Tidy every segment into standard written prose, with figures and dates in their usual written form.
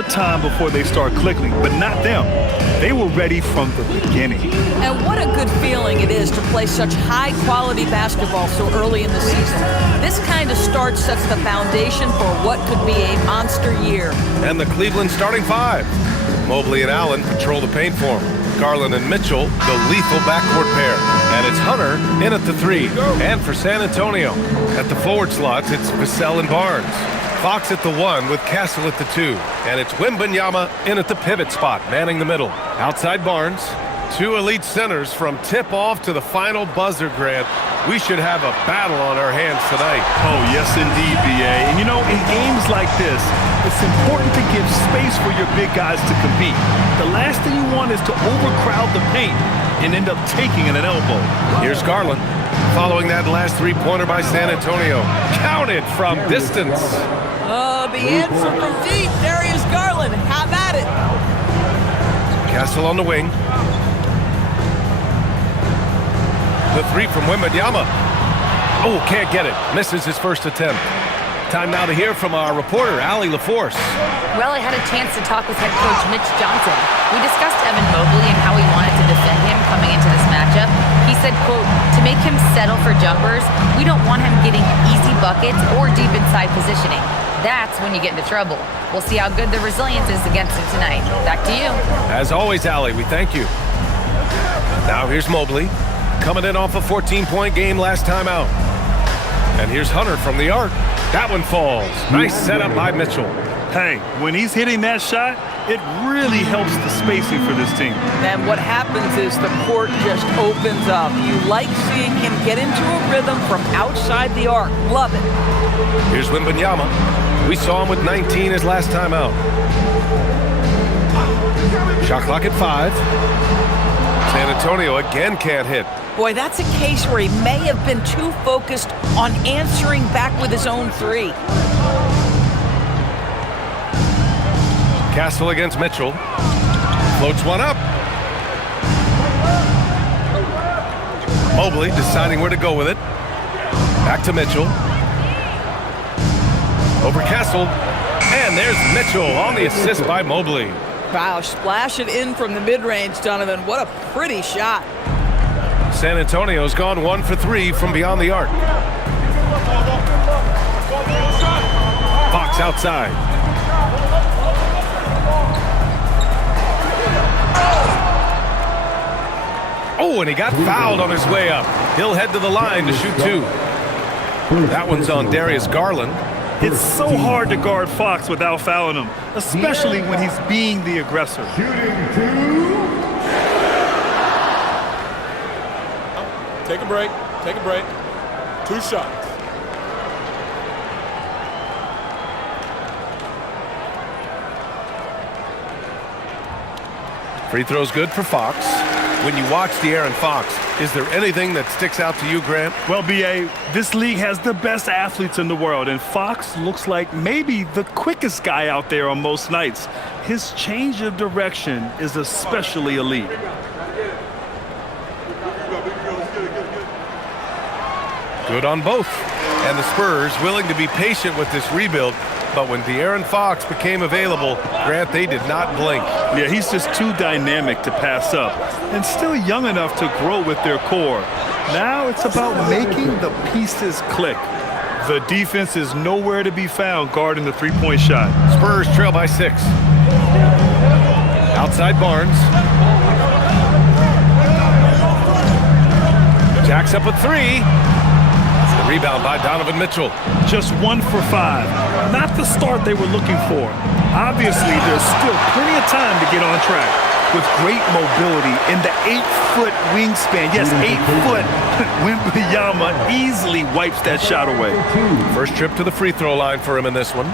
more time before they start clicking, but not them. They were ready from the beginning. And what a good feeling it is to play such high-quality basketball so early in the season. This kind of start sets the foundation for what could be a monster year. And the Cleveland starting five. Mobley and Allen patrol the paint for him. Garland and Mitchell, the lethal backcourt pair. And it's Hunter in at the 3. And for San Antonio, at the forward slots, it's Vassell and Barnes. Fox at the 1 with Castle at the 2. And it's Wembanyama in at the pivot spot, manning the middle. Outside Barnes. 2 elite centers from tip-off to the final buzzer, Grant. We should have a battle on our hands tonight. Oh, yes, indeed, B.A. And, you know, in games like this, it's important to give space for your big guys to compete. The last thing you want is to overcrowd the paint and end up taking an elbow. Here's Garland. Following that last three-pointer by San Antonio. Counted from distance. The answer from deep. Darius Garland. Have at it. Castle on the wing. The 3 from Wembanyama. Oh, can't get it. Misses his first attempt. Time now to hear from our reporter, Allie LaForce. Well, I had a chance to talk with head coach Mitch Johnson. We discussed Evan Mobley and how he wanted to defend him coming into this matchup. He said, quote, to make him settle for jumpers, we don't want him getting easy buckets or deep inside positioning. That's when you get into trouble. We'll see how good the resilience is against him tonight. Back to you. As always, Allie, we thank you. Now here's Mobley, coming in off a 14-point game last time out. And here's Hunter from the arc. That one falls. Nice setup by Mitchell. Hey, when he's hitting that shot, it really helps the spacing for this team. And what happens is the court just opens up. You like seeing him get into a rhythm from outside the arc. Love it. Here's Wembanyama. We saw him with 19 his last time out. Shot clock at 5. San Antonio again can't hit. Boy, that's a case where he may have been too focused on answering back with his own 3. Castle against Mitchell. Floats one up. Mobley deciding where to go with it. Back to Mitchell. Over Castle. And there's Mitchell on the assist by Mobley. Wow, splash it in from the mid-range, Donovan. What a pretty shot. San Antonio's gone 1 for 3 from beyond the arc. Fox outside. Oh, and he got fouled on his way up. He'll head to the line to shoot 2. That one's on Darius Garland. It's so hard to guard Fox without fouling him, especially when he's being the aggressor. Take a break. Take a break. 2 shots. Free throw's good for Fox. When you watch De'Aaron Fox, is there anything that sticks out to you, Grant? Well, B.A., this league has the best athletes in the world, and Fox looks like maybe the quickest guy out there on most nights. His change of direction is especially elite. Good on both. And the Spurs willing to be patient with this rebuild, but when De'Aaron Fox became available, Grant, they did not blink. Yeah, he's just too dynamic to pass up and still young enough to grow with their core. Now it's about making the pieces click. The defense is nowhere to be found guarding the three-point shot. Spurs trail by 6. Outside Barnes. Jacks up a 3. The rebound by Donovan Mitchell. Just 1 for 5. Not the start they were looking for. Obviously, there's still plenty of time to get on track. With great mobility and the 8-foot wingspan. Yes, 8 foot. Wembanyama easily wipes that shot away. First trip to the free throw line for him in this one.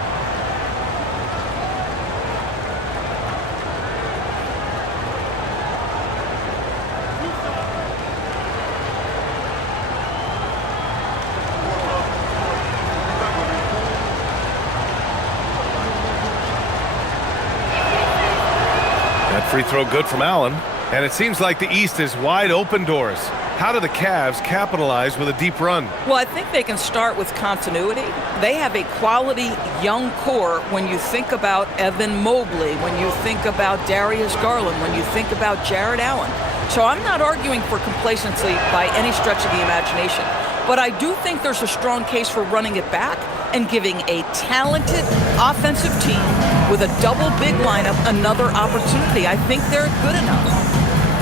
Free throw good from Allen. And it seems like the East is wide open doors. How do the Cavs capitalize with a deep run? Well, I think they can start with continuity. They have a quality young core when you think about Evan Mobley, when you think about Darius Garland, when you think about Jared Allen. So I'm not arguing for complacency by any stretch of the imagination. But I do think there's a strong case for running it back and giving a talented offensive team with a double big lineup another opportunity. I think they're good enough.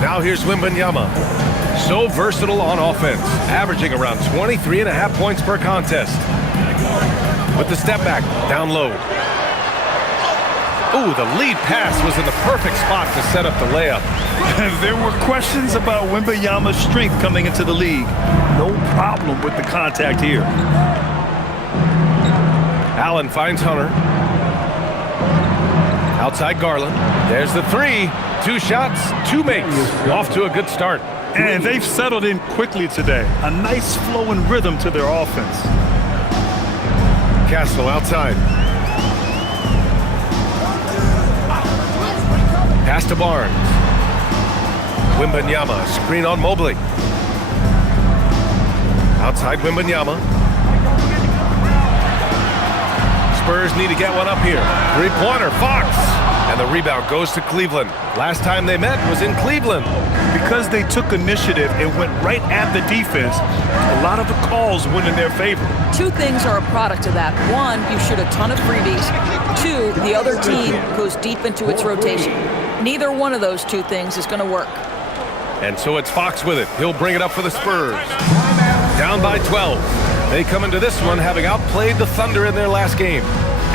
Now here's Wembanyama. So versatile on offense, averaging around 23.5 points per contest. With the step back, down low. Ooh, the lead pass was in the perfect spot to set up the layup. There were questions about Wembanyama's strength coming into the league. No problem with the contact here. Allen finds Hunter. Outside Garland. There's the three. 2 shots, 2 makes. Off to a good start. And they've settled in quickly today. A nice flow and rhythm to their offense. Castle outside. Pass to Barnes. Wembanyama, screen on Mobley. Outside Wembanyama. Spurs need to get one up here. 3-pointer, Fox. And the rebound goes to Cleveland. Last time they met was in Cleveland. Because they took initiative and went right at the defense, a lot of the calls went in their favor. 2 things are a product of that. 1, you shoot a ton of freebies. 2, the other team goes deep into its rotation. Neither one of those 2 things is going to work. And so it's Fox with it. He'll bring it up for the Spurs. Down by 12. They come into this one having outplayed the Thunder in their last game.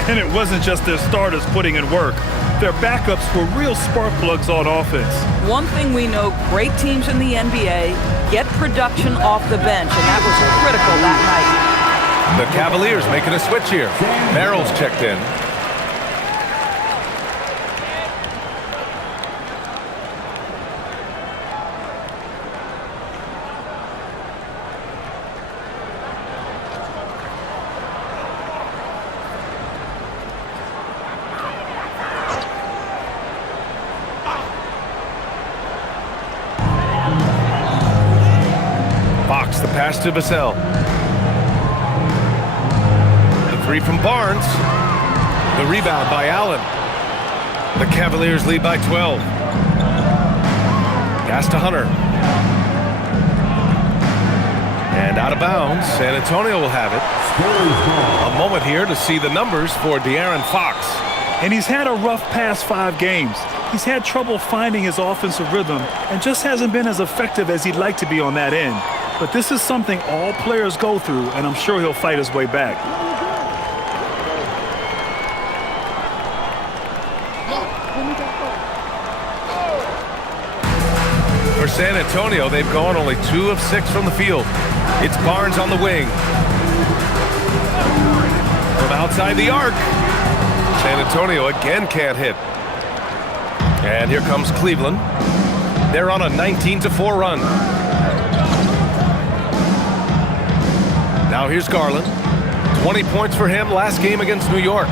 And it wasn't just their starters putting in work. Their backups were real spark plugs on offense. One thing we know, great teams in the NBA get production off the bench, and that was critical that night. The Cavaliers making a switch here. Merrill's checked in. The pass to Vassell. The 3 from Barnes. The rebound by Allen. The Cavaliers lead by 12. Pass to Hunter. And out of bounds. San Antonio will have it. A moment here to see the numbers for De'Aaron Fox. And he's had a rough past 5 games. He's had trouble finding his offensive rhythm and just hasn't been as effective as he'd like to be on that end. But this is something all players go through, and I'm sure he'll fight his way back. For San Antonio, they've gone only 2 of 6 from the field. It's Barnes on the wing. From outside the arc. San Antonio again can't hit. And here comes Cleveland. They're on a 19-4 run. Now here's Garland. 20 points for him last game against New York.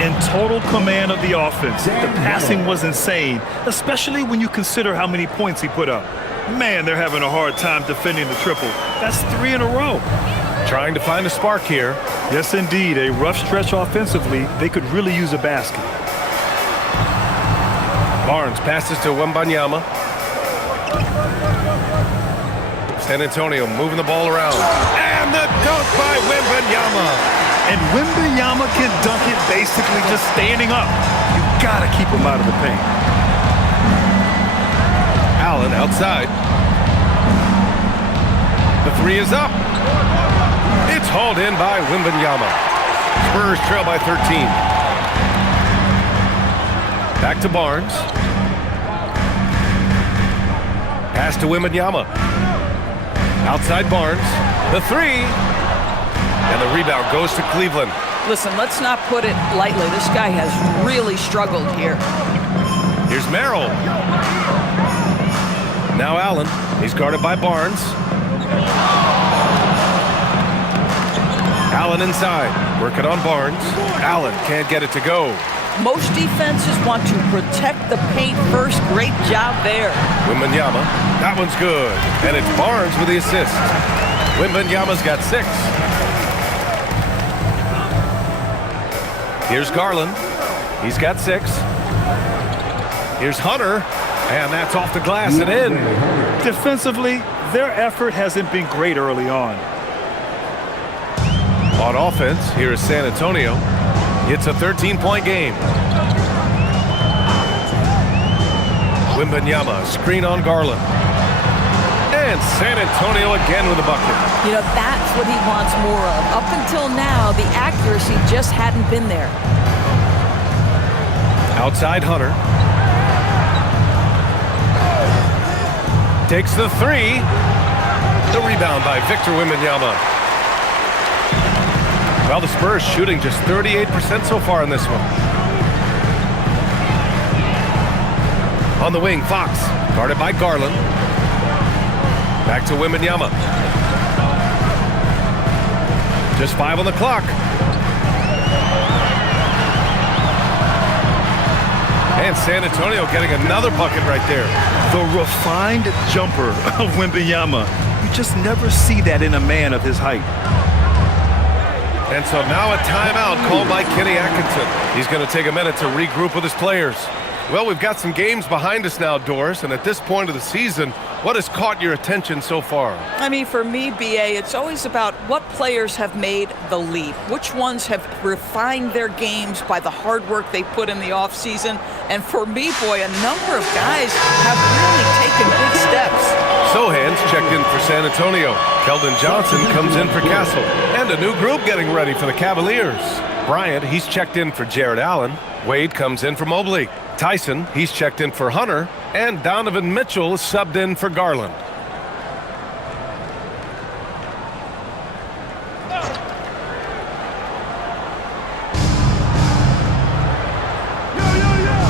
In total command of the offense. The passing was insane, especially when you consider how many points he put up. Man, they're having a hard time defending the triple. That's 3 in a row. Trying to find a spark here. Yes, indeed. A rough stretch offensively. They could really use a basket. Barnes passes to Wembanyama. San Antonio moving the ball around. And the dunk by Wembanyama. And Wembanyama can dunk it basically just standing up. You gotta keep him out of the paint. Allen outside. The 3 is up. It's hauled in by Wembanyama. Spurs trail by 13. Back to Barnes. Pass to Wembanyama. Outside Barnes. The 3. And the rebound goes to Cleveland. Listen, let's not put it lightly. This guy has really struggled here. Here's Merrill. Now Allen. He's guarded by Barnes. Allen inside. Working on Barnes. Allen can't get it to go. Most defenses want to protect the paint first. Great job there. Wembanyama, that one's good. And it's Barnes with the assist. Wembanyama's got 6. Here's Garland. He's got 6. Here's Hunter. And that's off the glass and in. Defensively, their effort hasn't been great early on. On offense, here is San Antonio. It's a 13-point game. Wembanyama, screen on Garland. And San Antonio again with a bucket. You know, that's what he wants more of. Up until now, the accuracy just hadn't been there. Outside Hunter. Takes the 3. The rebound by Victor Wembanyama. Well, the Spurs shooting just 38% so far in this one. On the wing, Fox, guarded by Garland. Back to Wembanyama. Just 5 on the clock. And San Antonio getting another bucket right there. The refined jumper of Wembanyama. You just never see that in a man of his height. And so now a timeout called by Kenny Atkinson. He's going to take a minute to regroup with his players. Well, we've got some games behind us now, Doris, and at this point of the season, what has caught your attention so far? I mean, for me, BA, it's always about what players have made the leap. Which ones have refined their games by the hard work they put in the offseason. And for me, boy, a number of guys have really taken big steps. Sohan's checked in for San Antonio. Keldon Johnson comes in for Castle. And a new group getting ready for the Cavaliers. Bryant, he's checked in for Jared Allen. Wade comes in for Mobley. Tyson, he's checked in for Hunter. And Donovan Mitchell is subbed in for Garland.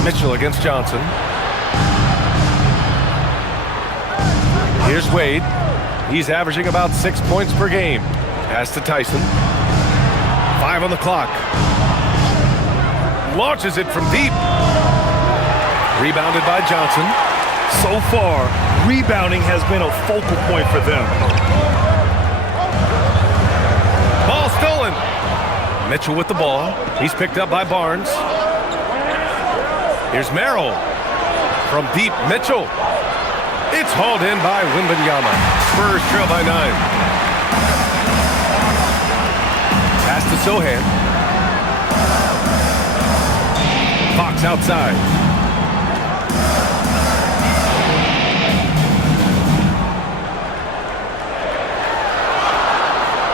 Mitchell against Johnson. Here's Wade. He's averaging about 6 points per game. Pass to Tyson. 5 on the clock. Launches it from deep. Rebounded by Johnson. So far, rebounding has been a focal point for them. Ball stolen. Mitchell with the ball. He's picked up by Barnes. Here's Merrill. From deep, Mitchell. It's hauled in by Wembanyama. Spurs trail by 9. Pass to Sohan. Fox outside.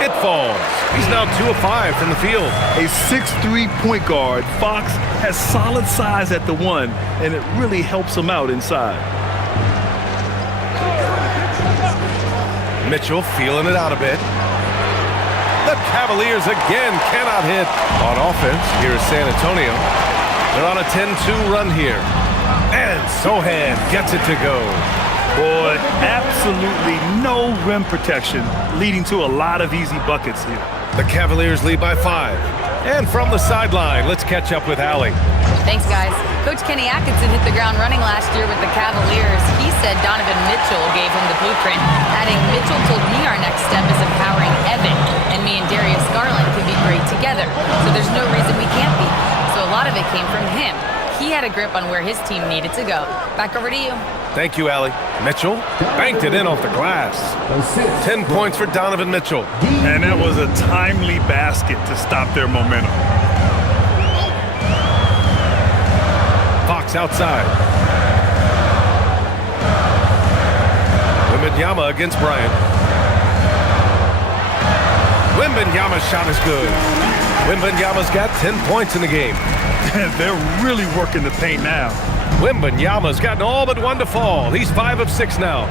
It falls. He's now 2 of 5 from the field. A 6'3" point guard, Fox has solid size at the 1, and it really helps him out inside. Mitchell feeling it out a bit. The Cavaliers again cannot hit. On offense, here is San Antonio. They're on a 10-2 run here. And Sohan gets it to go. Boy, absolutely no rim protection, leading to a lot of easy buckets here. The Cavaliers lead by 5. And from the sideline, let's catch up with Allie. Thanks, guys. Coach Kenny Atkinson hit the ground running last year with the Cavaliers. He said Donovan Mitchell gave him the blueprint, adding, Mitchell told me our next step is empowering Evan, and me and Darius Garland can be great together. So there's no reason we can't be. So a lot of it came from him. He had a grip on where his team needed to go. Back over to you. Thank you, Allie. Mitchell banked it in off the glass. 10 points for Donovan Mitchell. And that was a timely basket to stop their momentum. Fox outside. Wembanyama against Bryant. Wembanyama's shot is good. Wembanyama's got 10 points in the game. They're really working the paint now. Wembanyama's gotten all but 1 to fall. He's 5 of 6 now.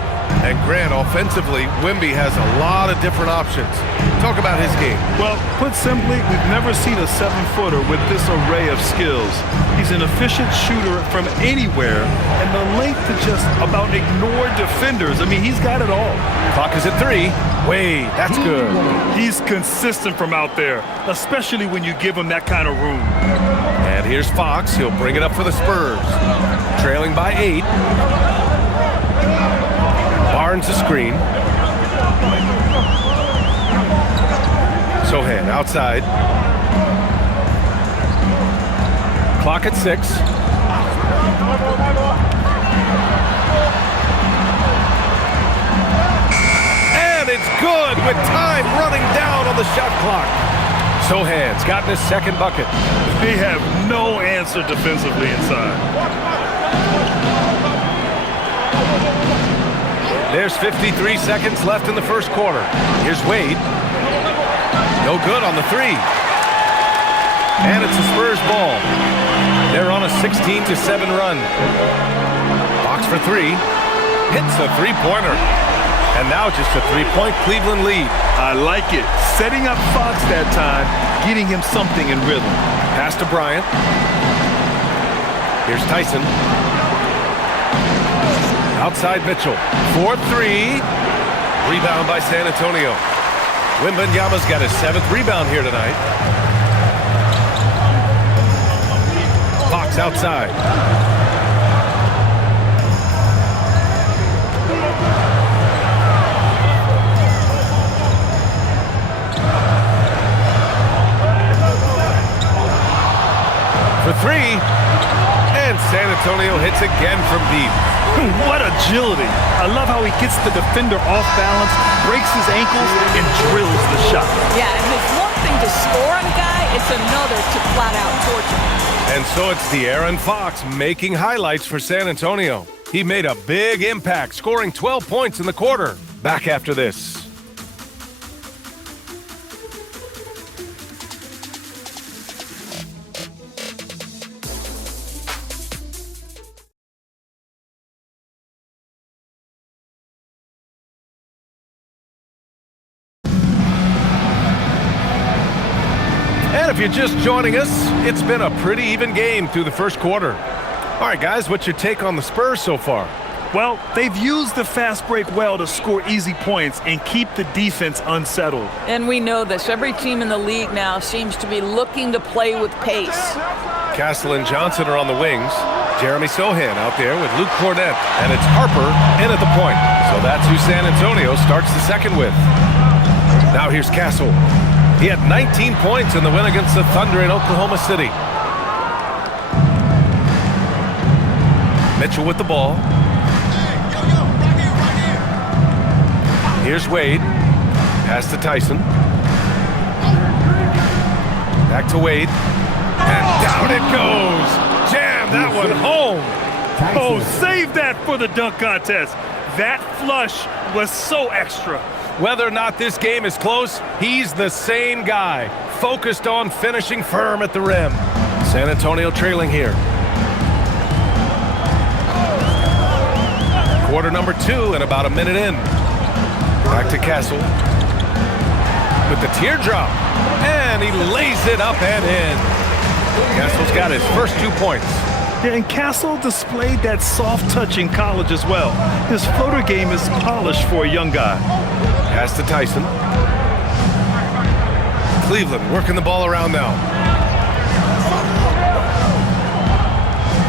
And Grant, offensively, Wemby has a lot of different options. Talk about his game. Well, put simply, we've never seen a 7-footer with this array of skills. He's an efficient shooter from anywhere, and the length to just about ignore defenders. I mean, he's got it all. Clock is at 3. Wade, that's good. He's consistent from out there, especially when you give him that kind of room. And here's Fox. He'll bring it up for the Spurs. Trailing by 8. Barnes a screen. Sohan outside. Clock at 6. And it's good with time running down on the shot clock. Sohan's gotten his second bucket. They have no answer defensively inside. There's 53 seconds left in the first quarter. Here's Wade. No good on the 3. And it's the Spurs ball. They're on a 16-7 run. Fox for 3. Hits a three-pointer. And now just a 3-point Cleveland lead. I like it. Setting up Fox that time, getting him something in rhythm. Pass to Bryant. Here's Tyson. Outside Mitchell. 4-3. Rebound by San Antonio. Wembanyama's got his 7th rebound here tonight. Fox outside. For 3. And San Antonio hits again from deep. What agility. I love how he gets the defender off balance, breaks his ankles, and drills the shot. Yeah, and it's one thing to score on a guy, it's another to flat out torture him. And so it's De'Aaron Fox making highlights for San Antonio. He made a big impact, scoring 12 points in the quarter. Back after this. And if you're just joining us, it's been a pretty even game through the first quarter. All right, guys, what's your take on the Spurs so far? Well, they've used the fast break well to score easy points and keep the defense unsettled. And we know this. Every team in the league now seems to be looking to play with pace. Castle and Johnson are on the wings. Jeremy Sohan out there with Luke Cornett. And it's Harper in at the point. So that's who San Antonio starts the second with. Now here's Castle. He had 19 points in the win against the Thunder in Oklahoma City. Mitchell with the ball. Here's Wade. Pass to Tyson. Back to Wade. And down it goes. Jam that one home. Oh, save that for the dunk contest. That flush was so extra. Whether or not this game is close, he's the same guy, focused on finishing firm at the rim. San Antonio trailing here. Quarter number 2 and about a minute in. Back to Castle. With the teardrop. And he lays it up and in. Castle's got his first 2 points. Yeah, and Castle displayed that soft touch in college as well. His floater game is polished for a young guy. Pass to Tyson. Cleveland working the ball around now.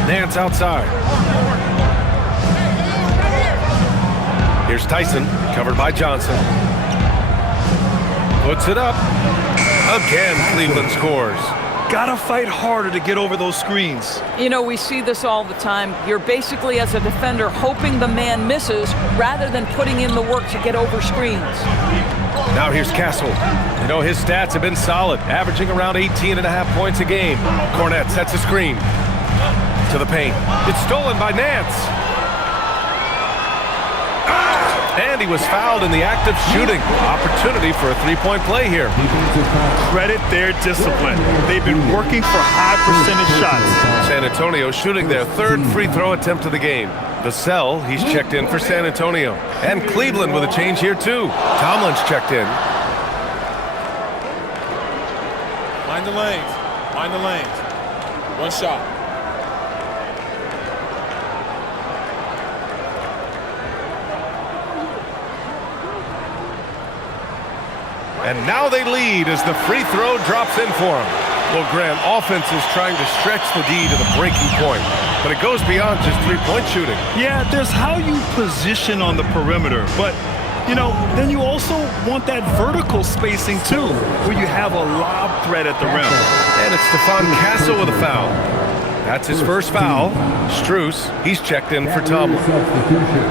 Nance outside. Here's Tyson, covered by Johnson. Puts it up. Again, Cleveland scores. Gotta fight harder to get over those screens. You know, we see this all the time. You're basically, as a defender, hoping the man misses rather than putting in the work to get over screens. Now here's Castle. You know, his stats have been solid, averaging around 18.5 points a game. Cornett sets a screen to the paint. It's stolen by Nance. And he was fouled in the act of shooting. Opportunity for a three-point play here. Credit their discipline. They've been working for high percentage shots. San Antonio shooting their third free throw attempt of the game. Vassell, he's checked in for San Antonio. And Cleveland with a change here too. Tomlin's checked in. Mind the lanes. Mind the lanes. One shot. And now they lead as the free throw drops in for him. Well, Graham, offense is trying to stretch the D to the breaking point, but it goes beyond just three-point shooting. Yeah, there's how you position on the perimeter, but, you know, then you also want that vertical spacing, too, where you have a lob threat at the rim. And it's Stephon Castle with a foul. That's his first foul. Strus, he's checked in for Tomlin. Substitution.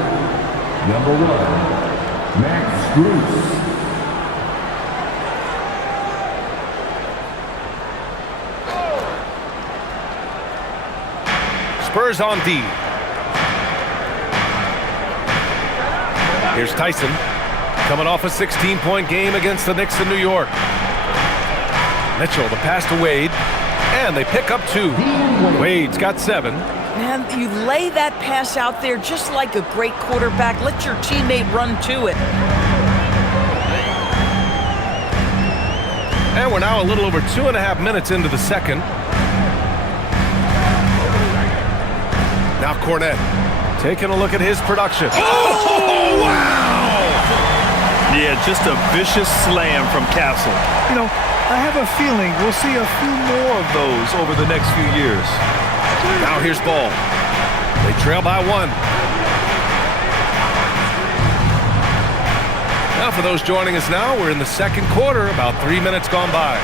Number 1, Max Strus. Spurs on D. Here's Tyson, coming off a 16-point game against the Knicks in New York. Mitchell, the pass to Wade, and they pick up 2. Wade's got 7. Man, you lay that pass out there just like a great quarterback. Let your teammate run to it. And we're now a little over 2.5 minutes into the second. Now Cornet taking a look at his production. Oh, wow! Yeah, just a vicious slam from Castle. You know, I have a feeling we'll see a few more of those over the next few years. Now here's Ball. They trail by 1. Now for those joining us now, we're in the second quarter, about 3 minutes gone by.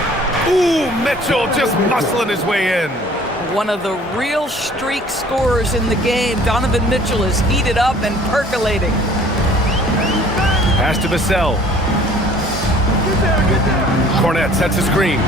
Ooh, Mitchell just muscling his way in. One of the real streak scorers in the game. Donovan Mitchell is heated up and percolating. Pass to Vassell. Cornet sets a screen.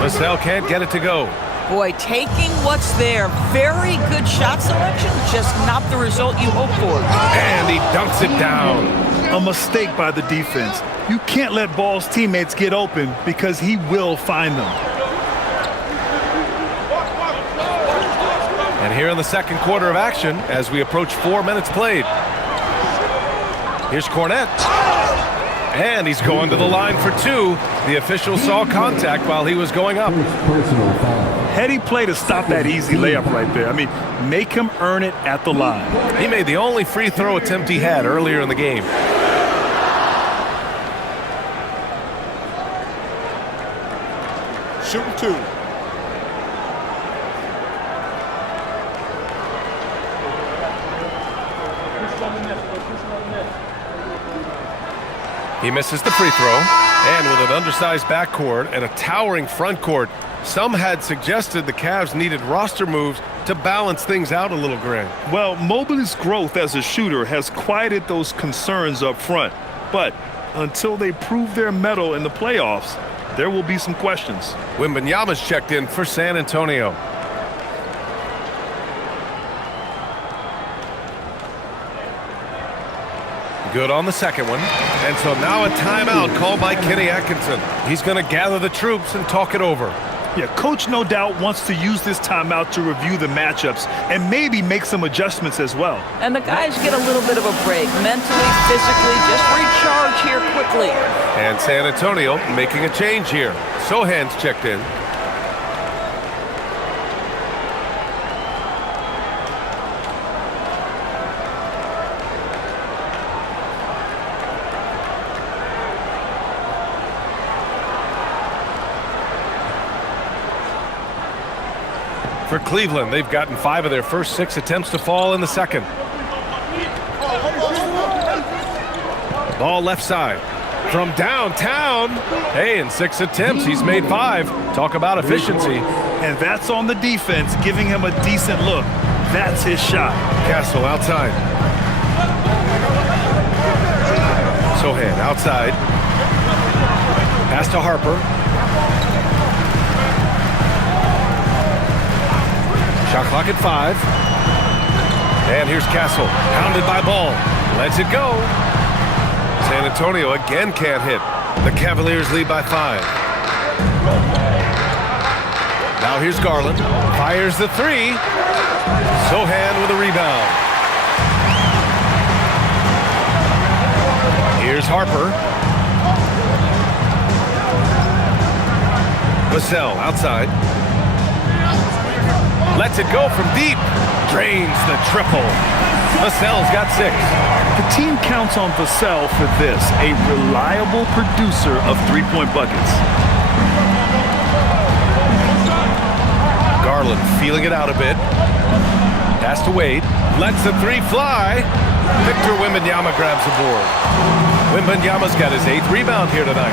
Vassell can't get it to go. Boy, taking what's there. Very good shot selection, just not the result you hope for. And he dunks it down. A mistake by the defense. You can't let Ball's teammates get open because he will find them. And here in the second quarter of action, as we approach 4 minutes played. Here's Cornet. And he's going to the line for 2. The official saw contact while he was going up. Heady play to stop that easy layup right there. I mean, make him earn it at the line. He made the only free throw attempt he had earlier in the game. Shooting 2. He misses the free throw, and with an undersized backcourt and a towering front court, some had suggested the Cavs needed roster moves to balance things out a little, Grant. Well, Mobley's growth as a shooter has quieted those concerns up front. But until they prove their mettle in the playoffs, there will be some questions. Wembanyama's checked in for San Antonio. Good on the second one. And so now a timeout called by Kenny Atkinson. He's going to gather the troops and talk it over. Yeah, coach no doubt wants to use this timeout to review the matchups and maybe make some adjustments as well. And the guys get a little bit of a break, mentally, physically, just recharge here quickly. And San Antonio making a change here. Sohan's checked in. For Cleveland, they've gotten 5 of their first 6 attempts to fall in the second. Ball left side. From downtown. Hey, in 6 attempts, he's made 5. Talk about efficiency. And that's on the defense, giving him a decent look. That's his shot. Castle outside. Sohan outside. Pass to Harper. Shot clock at 5. And here's Castle. Pounded by Ball. Lets it go. San Antonio again can't hit. The Cavaliers lead by 5. Now here's Garland. Fires the 3. Sohan with a rebound. Here's Harper. Vassell outside. Lets it go from deep. Drains the triple. Vassell's got 6. The team counts on Vassell for this, a reliable producer of three-point buckets. Garland feeling it out a bit. Pass to Wade. Lets the three fly. Victor Wembanyama grabs the board. Wembanyama's got his 8th rebound here tonight.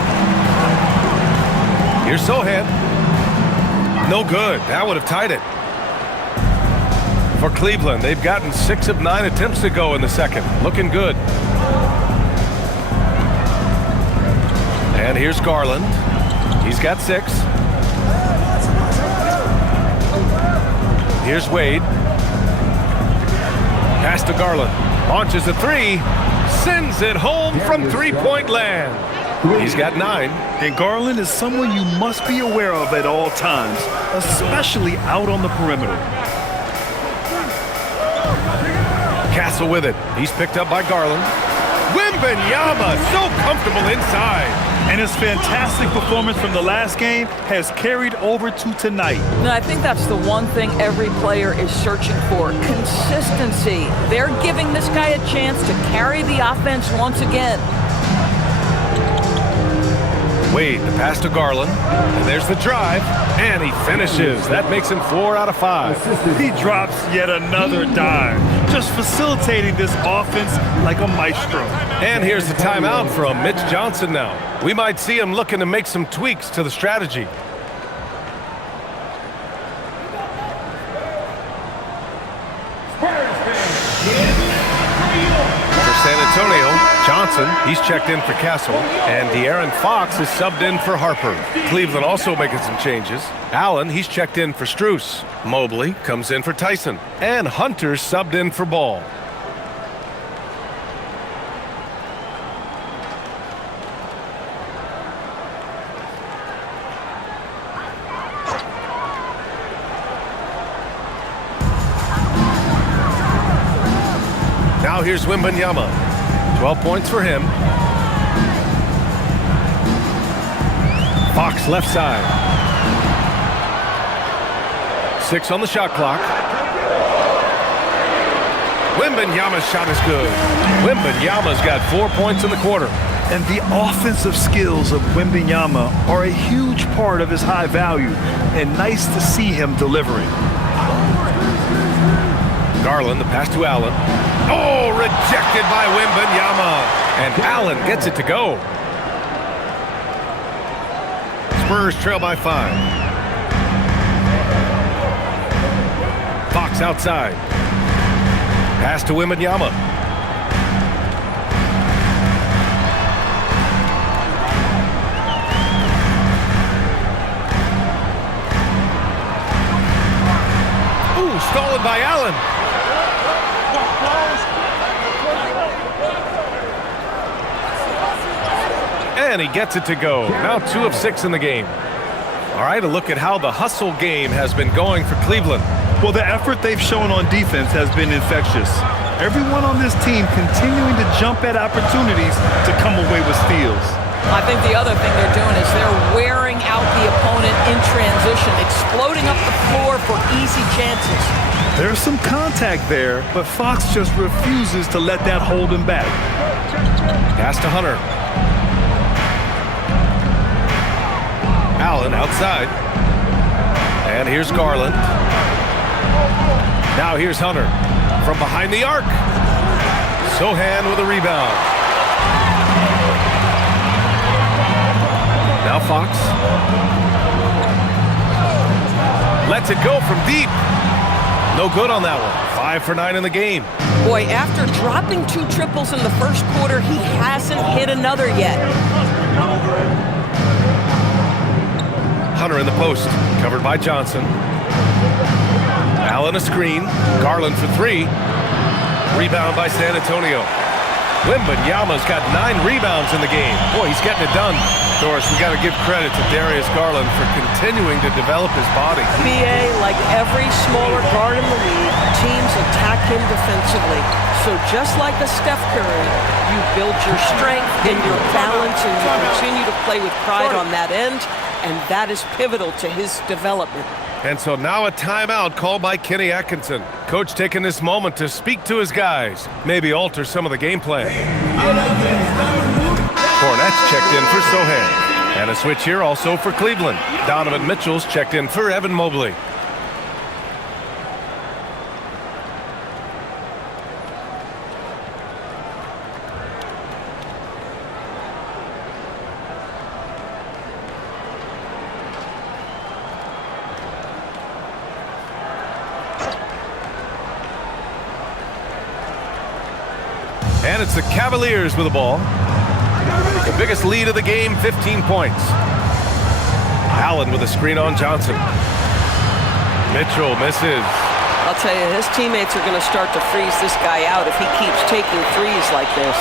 Here's Sohan. No good. That would have tied it. For Cleveland, they've gotten 6 of 9 attempts to go in the second. Looking good. And here's Garland. He's got 6. Here's Wade. Pass to Garland. Launches a 3. Sends it home from three-point land. He's got 9. And Garland is someone you must be aware of at all times, especially out on the perimeter. Castle with it. He's picked up by Garland. Wembanyama so comfortable inside. And his fantastic performance from the last game has carried over to tonight. And I think that's the one thing every player is searching for, consistency. They're giving this guy a chance to carry the offense once again. Wade, the pass to Garland. And there's the drive. And he finishes. That makes him 4 out of 5. He drops yet another dime, just facilitating this offense like a maestro. And here's the timeout from Mitch Johnson now. We might see him looking to make some tweaks to the strategy. For San Antonio, Johnson, he's checked in for Castle, and De'Aaron Fox is subbed in for Harper. Cleveland also making some changes. Allen, he's checked in for Strus. Mobley comes in for Tyson, and Hunter subbed in for Ball. Now here's Wembanyama. 12 points for him. Fox left side. 6 on the shot clock. Wembanyama's shot is good. Wembanyama's got 4 points in the quarter. And the offensive skills of Wembanyama are a huge part of his high value, and nice to see him delivering. Garland, the pass to Allen. Oh, rejected by Wembanyama. And Allen gets it to go. Spurs trail by 5. Fox outside. Pass to Wembanyama. Ooh, stolen by Allen. And he gets it to go. Now 2 of 6 in the game. All right, a look at how the hustle game has been going for Cleveland. Well, the effort they've shown on defense has been infectious. Everyone on this team continuing to jump at opportunities to come away with steals. I think the other thing they're doing is they're wearing out the opponent in transition, exploding up the floor for easy chances. There's some contact there, but Fox just refuses to let that hold him back. Pass to Hunter. Allen outside. And here's Garland. Now here's Hunter from behind the arc. Sohan with a rebound. Now Fox. Lets it go from deep. No good on that one. 5 for 9 in the game. Boy, after dropping 2 triples in the first quarter, he hasn't hit another yet. Hunter in the post, covered by Johnson. Allen a screen. Garland for 3. Rebound by San Antonio. Wembanyama's got 9 rebounds in the game. Boy, he's getting it done. Doris, we got to give credit to Darius Garland for continuing to develop his body. NBA, like every smaller guard in the league, teams attack him defensively. So just like a Steph Curry, you build your strength and your balance, and you continue to play with pride on that end, and that is pivotal to his development. And so now a timeout called by Kenny Atkinson. Coach taking this moment to speak to his guys, maybe alter some of the game plan. Hornets checked in for Sohan. And a switch here also for Cleveland. Donovan Mitchell's checked in for Evan Mobley. And it's the Cavaliers with the ball. The biggest lead of the game, 15 points. Allen with a screen on Johnson. Mitchell misses. I'll tell you, his teammates are going to start to freeze this guy out if he keeps taking threes like this.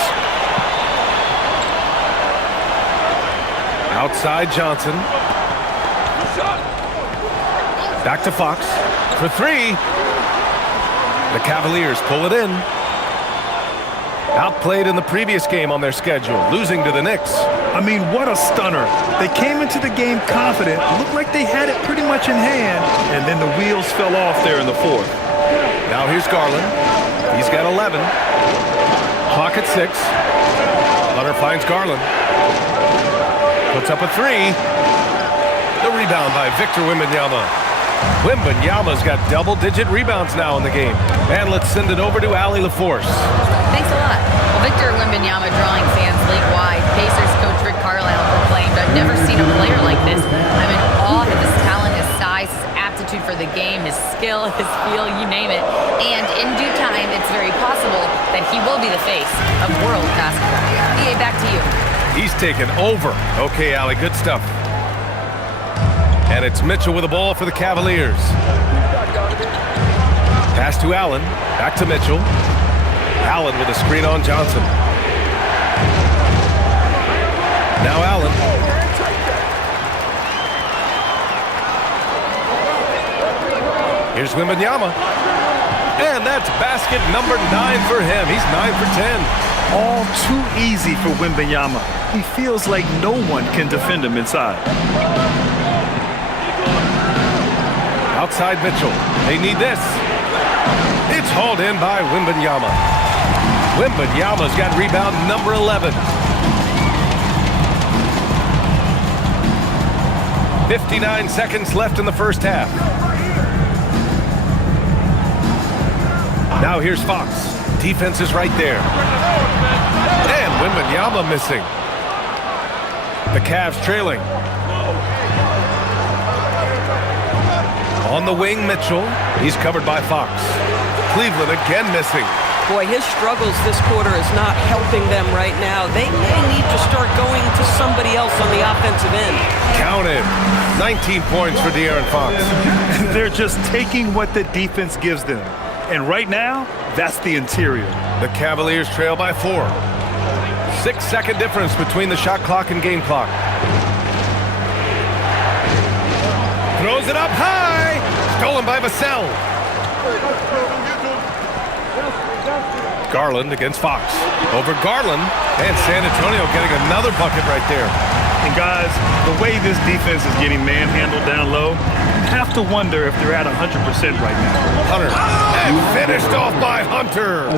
Outside Johnson. Back to Fox for three. The Cavaliers pull it in. Outplayed in the previous game on their schedule, losing to the Knicks. I mean, what a stunner. They came into the game confident, looked like they had it pretty much in hand, and then the wheels fell off there in the fourth. Now here's Garland. He's got 11. Clock at 6. Hunter finds Garland. Puts up a three. The rebound by Victor Wembanyama. Wembanyama's got double-digit rebounds now in the game. And let's send it over to Allie LaForce. Thanks a lot. Well, Victor Wembanyama drawing fans league-wide. Pacers coach Rick Carlisle proclaimed, "I've never seen a player like this. I'm in awe of his talent, his size, his aptitude for the game, his skill, his feel, you name it. And in due time, it's very possible that he will be the face of world basketball." BA, back to you. He's taken over. Okay, Allie, good stuff. And it's Mitchell with the ball for the Cavaliers. Pass to Allen. Back to Mitchell. Allen with a screen on Johnson. Now Allen. Here's Wembanyama. And that's basket number 9 for him. He's 9 for 10. All too easy for Wembanyama. He feels like no one can defend him inside. Outside Mitchell. They need this. It's hauled in by Wembanyama. Wembanyama's got rebound number 11. 59 seconds left in the first half. Now here's Fox. Defense is right there. And Wembanyama missing. The Cavs trailing. On the wing, Mitchell. He's covered by Fox. Cleveland again missing. Boy, his struggles this quarter is not helping them right now. They may need to start going to somebody else on the offensive end. Counted. 19 points for De'Aaron Fox. They're just taking what the defense gives them. And right now, that's the interior. The Cavaliers trail by 4. 6-second difference between the shot clock and game clock. Throws it up high. Stolen by Vassell. Garland against Fox. Over Garland. And San Antonio getting another bucket right there. And guys, the way this defense is getting manhandled down low, you have to wonder if they're at 100% right now. Hunter. And finished off by Hunter.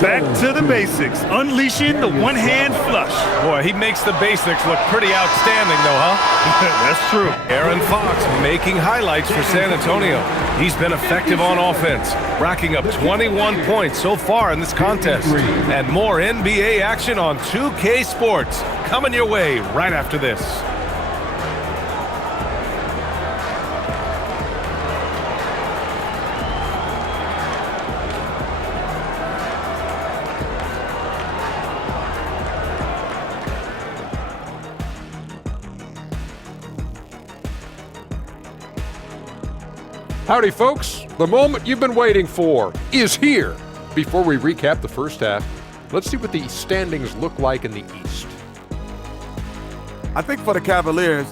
Back to the basics. Unleashing the one-hand flush. Boy, he makes the basics look pretty outstanding though, huh? That's true. Aaron Fox making highlights for San Antonio. He's been effective on offense, racking up 21 points so far in this contest. And more NBA action on 2K Sports coming your way right after this. Howdy, folks. The moment you've been waiting for is here. Before we recap the first half, let's see what the standings look like in the East. I think for the Cavaliers,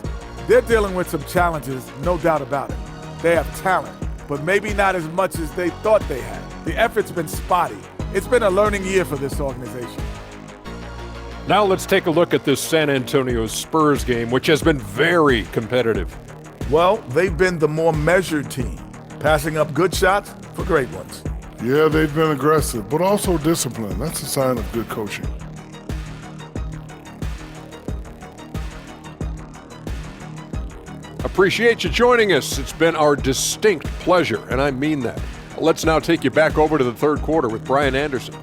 they're dealing with some challenges, no doubt about it. They have talent, but maybe not as much as they thought they had. The effort's been spotty. It's been a learning year for this organization. Now let's take a look at this San Antonio Spurs game, which has been very competitive. Well, they've been the more measured team, passing up good shots for great ones. Yeah, they've been aggressive, but also disciplined. That's a sign of good coaching. Appreciate you joining us. It's been our distinct pleasure, and I mean that. Let's now take you back over to the third quarter with Brian Anderson.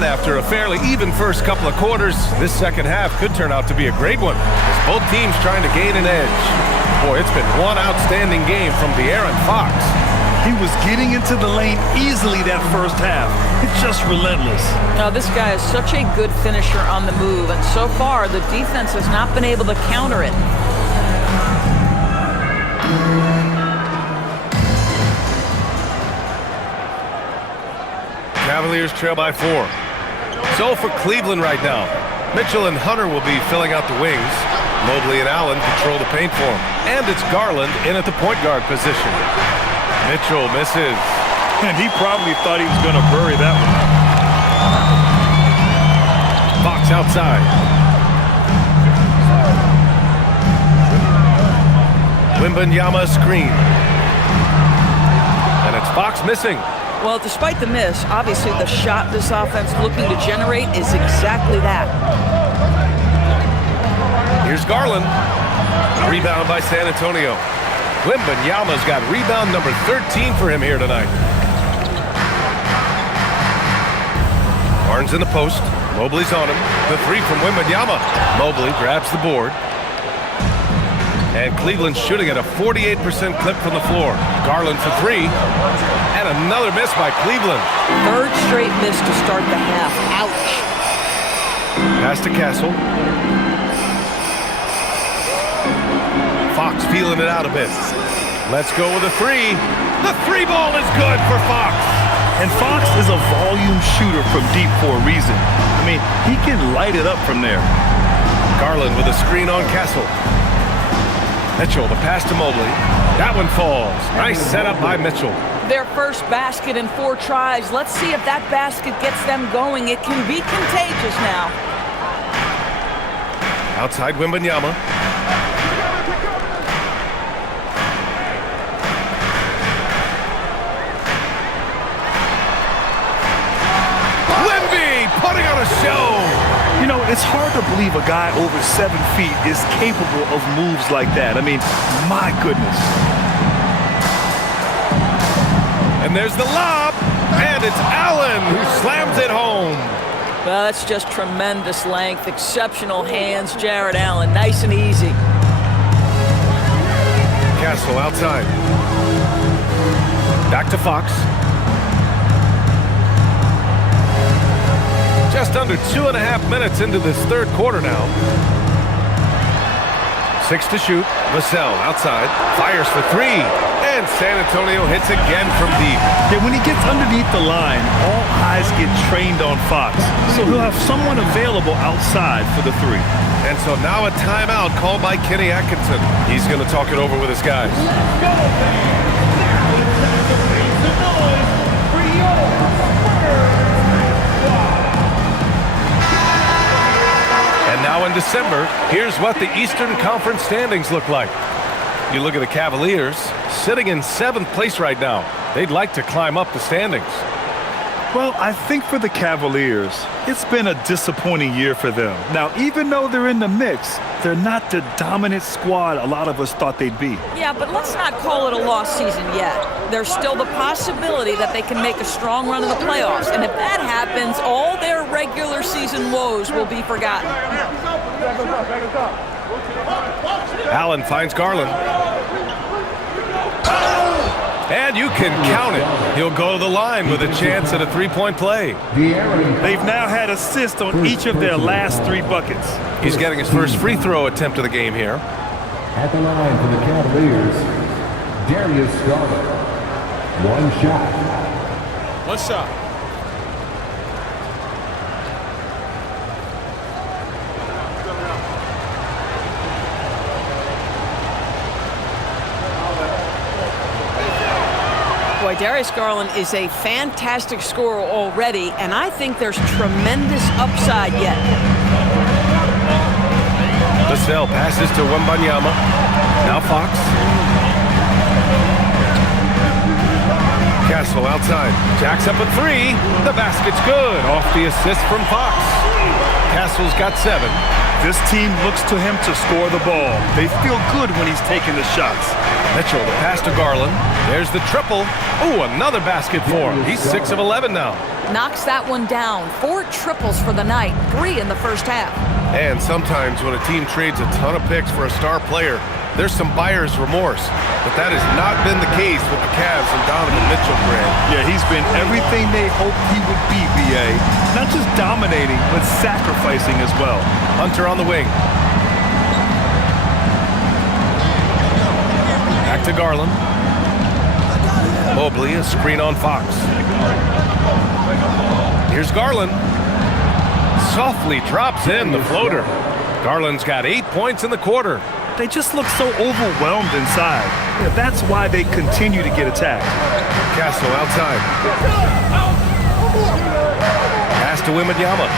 ahead after a fairly even first couple of quarters. This second half could turn out to be a great one as both teams trying to gain an edge. Boy, it's been one outstanding game from De'Aaron Fox. He was getting into the lane easily that first half. It's just relentless. Now, this guy is such a good finisher on the move, and so far the defense has not been able to counter it. Cavaliers trail by 4. So for Cleveland right now, Mitchell and Hunter will be filling out the wings. Mobley and Allen control the paint for him. And it's Garland in at the point guard position. Mitchell misses. And he probably thought he was going to bury that one. Fox outside. Wembanyama screen. And it's Fox missing. Well, despite the miss, obviously the shot this offense looking to generate is exactly that. Here's Garland. Rebound by San Antonio. Wembanyama's got rebound number 13 for him here tonight. Barnes in the post. Mobley's on him. The three from Wembanyama. Mobley grabs the board. And Cleveland shooting at a 48% clip from the floor. Garland for three. And another miss by Cleveland. Third straight miss to start the half. Ouch. Pass to Castle. Fox peeling it out a bit. Let's go with a three. The three ball is good for Fox. And Fox is a volume shooter from deep for a reason. I mean, he can light it up from there. Garland with a screen on Castle. Mitchell, the pass to Mobley. That one falls. Nice setup by Mitchell. Their first basket in 4 tries. Let's see if that basket gets them going. It can be contagious now. Outside Wembanyama. Putting on a show. You know, it's hard to believe a guy over 7 feet is capable of moves like that. I mean, my goodness. And there's the lob, and it's Allen who slams it home. Well, that's just tremendous length, exceptional hands, Jared Allen. Nice and easy. Castle outside. Back to Fox. Just under 2.5 minutes into this third quarter now. 6 to shoot. Vassell outside. Fires for three. And San Antonio hits again from deep. Yeah, when he gets underneath the line, all eyes get trained on Fox. So he'll have someone available outside for the three. And so now a timeout called by Kenny Atkinson. He's going to talk it over with his guys. Now in December, here's what the Eastern Conference standings look like. You look at the Cavaliers, sitting in 7th place right now. They'd like to climb up the standings. Well, I think for the Cavaliers, it's been a disappointing year for them. Now, even though they're in the mix, they're not the dominant squad a lot of us thought they'd be. Yeah, but let's not call it a lost season yet. There's still the possibility that they can make a strong run in the playoffs. And if that happens, all their regular season woes will be forgotten. Allen finds Garland. And you can count it. He'll go to the line with a chance at a three-point play. They've now had assists on each of their last 3 buckets. He's getting his first free throw attempt of the game here. At the line for the Cavaliers, Darius Garland. 1 shot. 1 shot. Boy, Darius Garland is a fantastic scorer already, and I think there's tremendous upside yet. Vassell passes to Wembanyama. Now Fox. Castle outside. Jacks up a three. The basket's good. Off the assist from Fox. Castle's got 7. This team looks to him to score the ball. They feel good when he's taking the shots. Mitchell, the pass to Garland. There's the triple. Oh, another basket for him. He's 6 of 11 now. Knocks that one down. 4 triples for the night, 3 in the first half. And sometimes when a team trades a ton of picks for a star player, there's some buyer's remorse. But that has not been the case with the Cavs and Donovan Mitchell, Grant. Yeah, he's been everything they hoped he would be, B.A. Not just dominating, but sacrificing as well. Hunter on the wing. Back to Garland. Mobley, a screen on Fox. Here's Garland. Softly drops in the floater. Garland's got 8 points in the quarter. They just look so overwhelmed inside. Yeah, that's why they continue to get attacked. Castle outside. Pass to Wembanyama.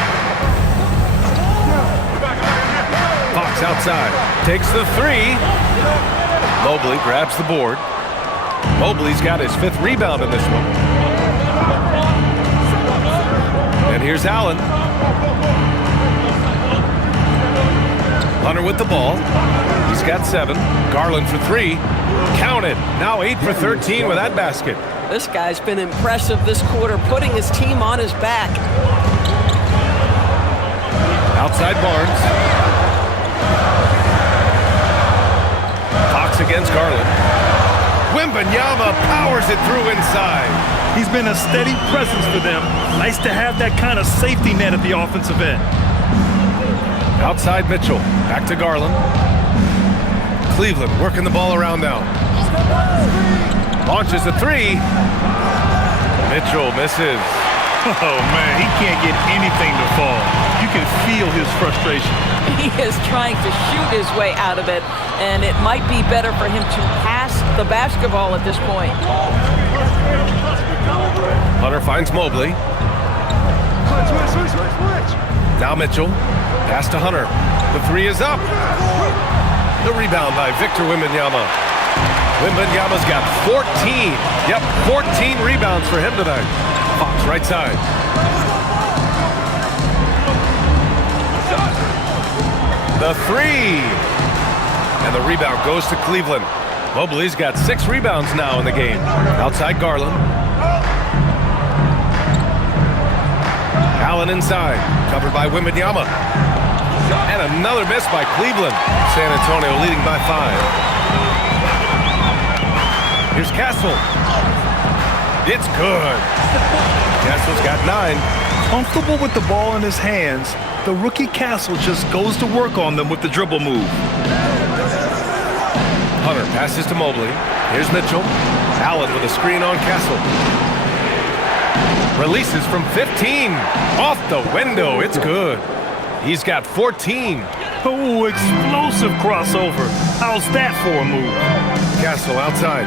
Fox outside. Takes the 3. Mobley grabs the board. Mobley's got his 5th rebound in this one. And here's Allen. Hunter with the ball. He's got 7. Garland for 3. Counted. Now 8 for 13 with that basket. This guy's been impressive this quarter, putting his team on his back. Outside Barnes. Fox against Garland. Wembanyama powers it through inside. He's been a steady presence for them. Nice to have that kind of safety net at the offensive end. Outside Mitchell. Back to Garland. Cleveland working the ball around now. Launches a 3. Mitchell misses. Oh, man, he can't get anything to fall. You can feel his frustration. He is trying to shoot his way out of it, and it might be better for him to pass the basketball at this point. Hunter finds Mobley. Now Mitchell. Pass to Hunter. The 3 is up. The rebound by Victor Wembanyama. Wembanyama's got 14. Yep, 14 rebounds for him tonight. Fox right side. The 3. And the rebound goes to Cleveland. Mobley's got 6 rebounds now in the game. Outside Garland. Allen inside. Covered by Wembanyama. And another miss by Cleveland. San Antonio leading by 5. Here's Castle. It's good. Castle's got 9. Comfortable with the ball in his hands, the rookie Castle just goes to work on them with the dribble move. Hunter passes to Mobley. Here's Mitchell. Allen with a screen on Castle. Releases from 15. Off the window. It's good. He's got 14. Oh, explosive crossover. How's that for a move? Castle outside.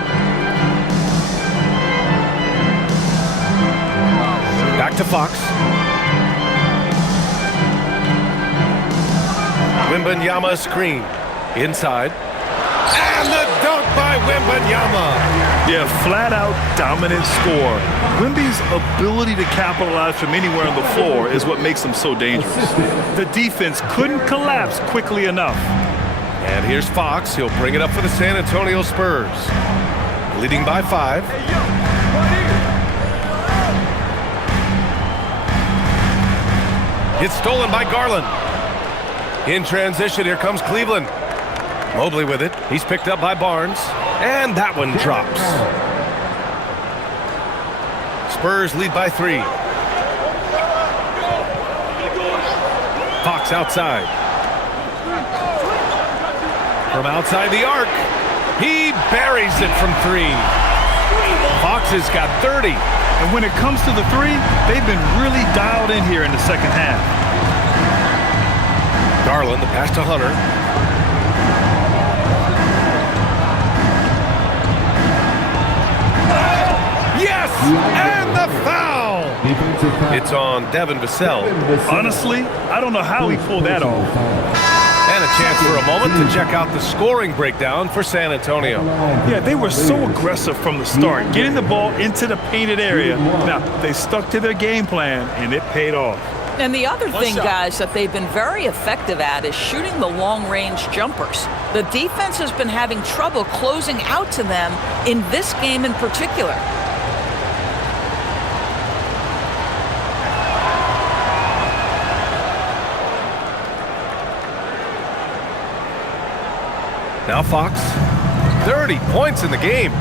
Back to Fox. Wembanyama screen. Inside. And the dunk by Wembanyama. Yeah, flat-out dominant score. Wemby's ability to capitalize from anywhere on the floor is what makes him so dangerous. The defense couldn't collapse quickly enough. And here's Fox. He'll bring it up for the San Antonio Spurs. Leading by 5. It's stolen by Garland. In transition, here comes Cleveland. Mobley with it. He's picked up by Barnes. And that one drops. Spurs lead by 3. Fox outside. From outside the arc. He buries it from 3. Fox has got 30. And when it comes to the 3, they've been really dialed in here in the second half. Garland, the pass to Hunter. Yes! And the foul! It's on Devin Vassell. Honestly, I don't know how he pulled that off. And a chance for a moment to check out the scoring breakdown for San Antonio. Yeah, they were so aggressive from the start, getting the ball into the painted area. Now, they stuck to their game plan, and it paid off. And the other thing, guys, that they've been very effective at is shooting the long-range jumpers. The defense has been having trouble closing out to them in this game in particular. Now Fox, 30 points in the game.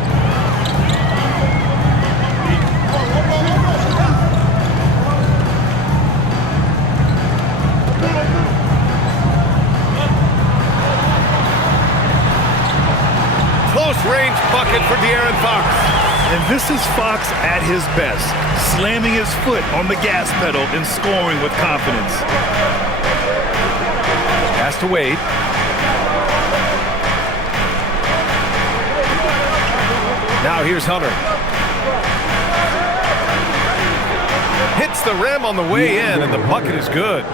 Close range bucket for De'Aaron Fox. And this is Fox at his best, slamming his foot on the gas pedal and scoring with confidence. Pass to Wade. Now here's Hunter. Hits the rim on the way in, and the bucket is good.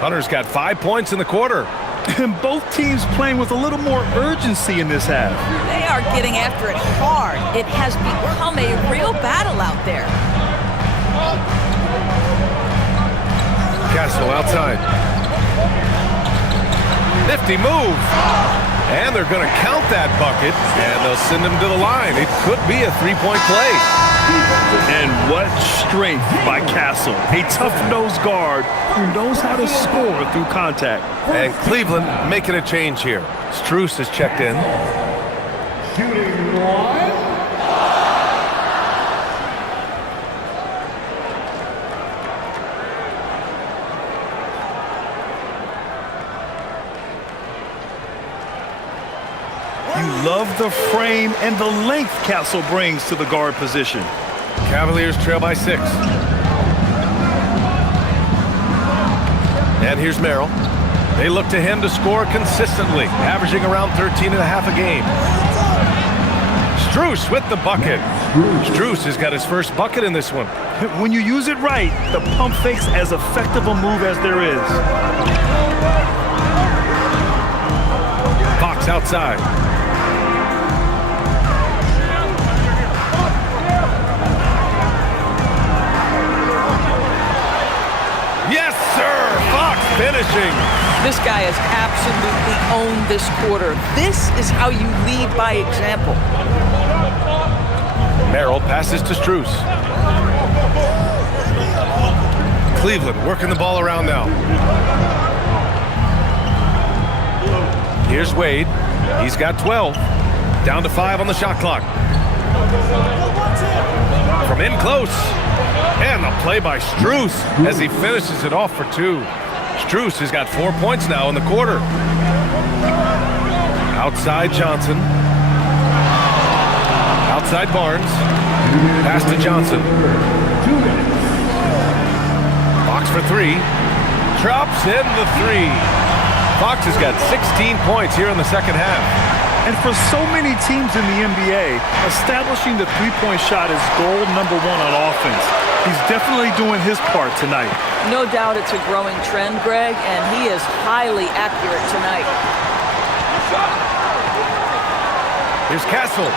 Hunter's got 5 points in the quarter. And both teams playing with a little more urgency in this half. They are getting after it hard. It has become a real battle out there. Castle outside. Nifty move. And they're going to count that bucket, and they'll send him to the line. It could be a three-point play. And what strength by Castle. A tough-nosed guard who knows how to score through contact. And Cleveland making a change here. Strus has checked in. Shooting one. You love the frame and the length Castle brings to the guard position. Cavaliers trail by 6. And here's Merrill. They look to him to score consistently, averaging around 13.5 a game. Strus with the bucket. Strus has got his first bucket in this one. When you use it right, the pump fake's as effective a move as there is. Fox outside. Yes, sir! Fox finishing. This guy has absolutely owned this quarter. This is how you lead by example. Merrill passes to Strus. Cleveland working the ball around now. Here's Wade. He's got 12. Down to 5 on the shot clock. From in close. And the play by Strus as he finishes it off for 2. Strus has got 4 points now in the quarter. Outside Johnson. Outside Barnes. Pass to Johnson. Fox for 3. Drops in the 3. Fox has got 16 points here in the second half. And for so many teams in the NBA, establishing the three-point shot is goal number 1 on offense. He's definitely doing his part tonight. No doubt it's a growing trend, Greg, and he is highly accurate tonight. Here's Castle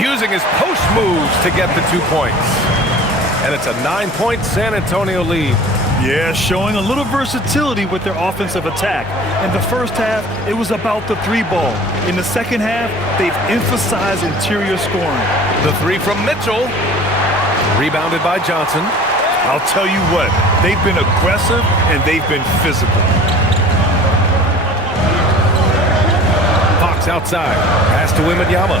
using his post moves to get the 2 points. And it's a 9-point San Antonio lead. Yeah, showing a little versatility with their offensive attack. In the first half, it was about the 3-ball. In the second half, they've emphasized interior scoring. The 3 from Mitchell. Rebounded by Johnson. I'll tell you what, they've been aggressive and they've been physical. Fox outside. Pass to Wembanyama.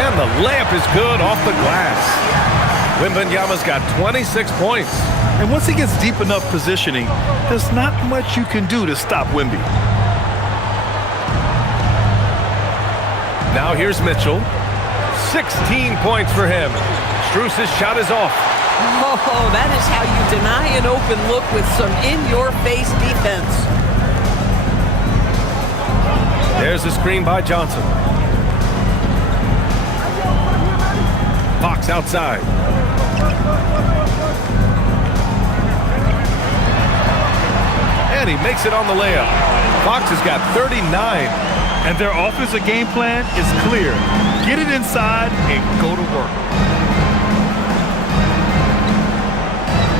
And the layup is good off the glass. Wembanyama's got 26 points. And once he gets deep enough positioning, there's not much you can do to stop Wemby. Now here's Mitchell. 16 points for him. Strus's shot is off. Oh, that is how you deny an open look with some in-your-face defense. There's the screen by Johnson. Fox outside. And he makes it on the layup. Fox has got 39. And their offensive game plan is clear. Get it inside and go to work.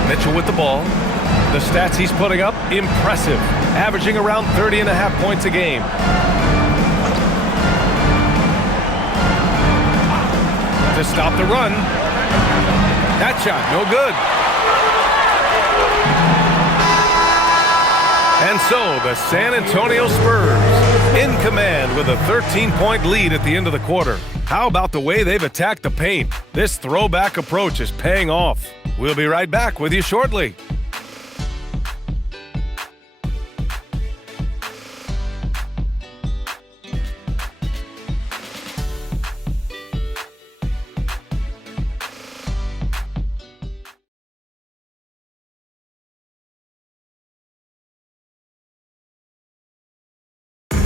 Mitchell with the ball. The stats he's putting up, impressive. Averaging around 30.5 points a game. To stop the run. That shot, no good. And so the San Antonio Spurs in command with a 13-point lead at the end of the quarter. How about the way they've attacked the paint? This throwback approach is paying off. We'll be right back with you shortly.